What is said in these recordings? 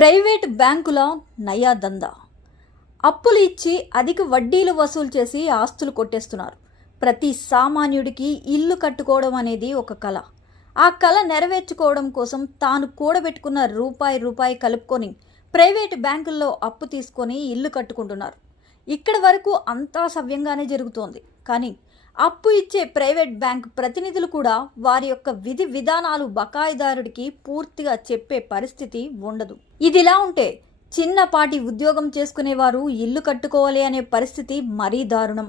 Private బ్యాంకుల నయా దందా. అప్పులు ఇచ్చి అధిక వడ్డీలు వసూలు చేసి ఆస్తులు కొట్టేస్తున్నారు. ప్రతి సామాన్యుడికి ఇల్లు కట్టుకోవడం అనేది ఒక కళ. ఆ కళ నెరవేర్చుకోవడం కోసం తాను కూడబెట్టుకున్న రూపాయి కలుపుకొని ప్రైవేట్ బ్యాంకుల్లో అప్పు తీసుకొని ఇల్లు కట్టుకుంటున్నారు. ఇక్కడి వరకు అంతా సవ్యంగానే జరుగుతోంది. కానీ అప్పు ఇచ్చే ప్రైవేట్ బ్యాంక్ ప్రతినిధులు కూడా వారి యొక్క విధి విధానాలు బకాయిదారుడికి పూర్తిగా చెప్పే పరిస్థితి ఉండదు. ఇదిలా ఉంటే చిన్నపాటి ఉద్యోగం చేసుకునేవారు ఇల్లు కట్టుకోవాలి అనే పరిస్థితి మరీ దారుణం.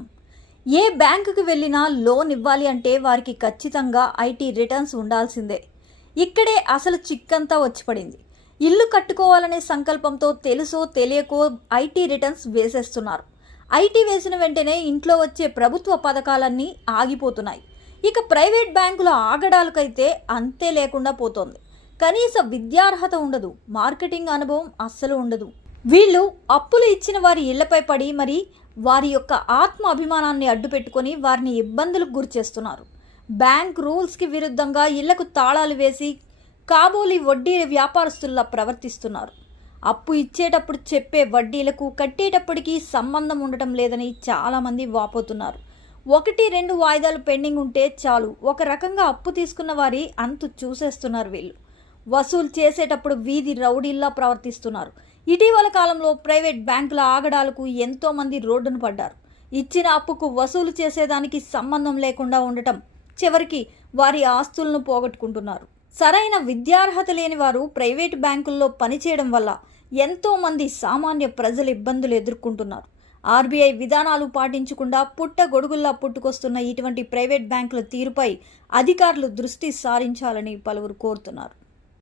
ఏ బ్యాంకుకి వెళ్ళినా లోన్ ఇవ్వాలి అంటే వారికి ఖచ్చితంగా ఐటీ రిటర్న్స్ ఉండాల్సిందే. ఇక్కడే అసలు చిక్కంతా వచ్చి పడింది. ఇల్లు కట్టుకోవాలనే సంకల్పంతో తెలుసో తెలియకో ఐటీ రిటర్న్స్ వేసేస్తున్నారు. ఐటీ వేసిన వెంటనే ఇంట్లో వచ్చే ప్రభుత్వ పథకాలన్నీ ఆగిపోతున్నాయి. ఇక ప్రైవేట్ బ్యాంకుల ఆగడాలకైతే అంతే లేకుండా పోతోంది. కనీస విద్యార్హత ఉండదు, మార్కెటింగ్ అనుభవం అస్సలు ఉండదు. వీళ్ళు అప్పులు ఇచ్చిన వారి ఇళ్లపై పడి మరి వారి యొక్క ఆత్మ అభిమానాన్ని అడ్డుపెట్టుకొని వారిని ఇబ్బందులకు గురి చేస్తున్నారు. బ్యాంక్ రూల్స్కి విరుద్ధంగా ఇళ్లకు తాళాలు వేసి కాబోలి వడ్డీ వ్యాపారస్తుల్లా ప్రవర్తిస్తున్నారు. అప్పు ఇచ్చేటప్పుడు చెప్పే వడ్డీలకు కట్టేటప్పటికీ సంబంధం ఉండటం లేదని చాలామంది వాపోతున్నారు. 1-2 వాయిదాలు పెండింగ్ ఉంటే చాలు ఒక రకంగా అప్పు తీసుకున్న వారి అంతు చూసేస్తున్నారు. వీళ్ళు వసూలు చేసేటప్పుడు వీధి రౌడీల్లా ప్రవర్తిస్తున్నారు. ఇటీవల కాలంలో ప్రైవేట్ బ్యాంకుల ఆగడాలకు ఎంతోమంది రోడ్డును పడ్డారు. ఇచ్చిన అప్పుకు వసూలు చేసేదానికి సంబంధం లేకుండా ఉండటం చివరికి వారి ఆస్తులను పోగొట్టుకుంటున్నారు. సరైన విద్యార్హత లేని వారు ప్రైవేట్ బ్యాంకుల్లో పనిచేయడం వల్ల ఎంతోమంది సామాన్య ప్రజలు ఇబ్బందులు ఎదుర్కొంటున్నారు. ఆర్బీఐ విధానాలు పాటించకుండా పుట్టగొడుగుల్లా పుట్టుకొస్తున్న ఇటువంటి ప్రైవేట్ బ్యాంకుల తీరుపై అధికారులు దృష్టి సారించాలని పలువురు కోరుతున్నారు.